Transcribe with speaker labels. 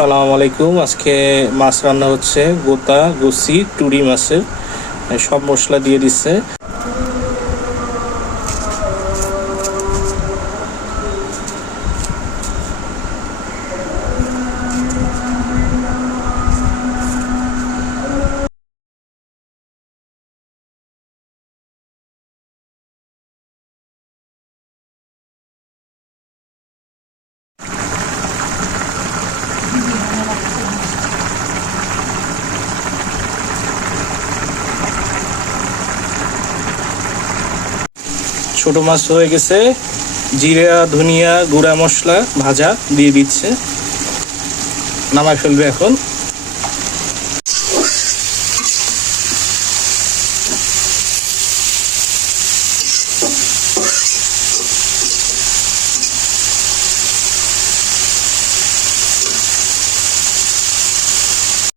Speaker 1: আসসালামু আলাইকুম। আজকে মাছ রান্না হচ্ছে গোতা গুসি টুরি মাছের। সব মশলা দিয়ে দিচ্ছে। ছোট মাছ হয়ে গেছে। জিরা ধনিয়া গুঁড়া মশলা ভাজা দিয়ে দিচ্ছে। নামায় ফেলবে এখন।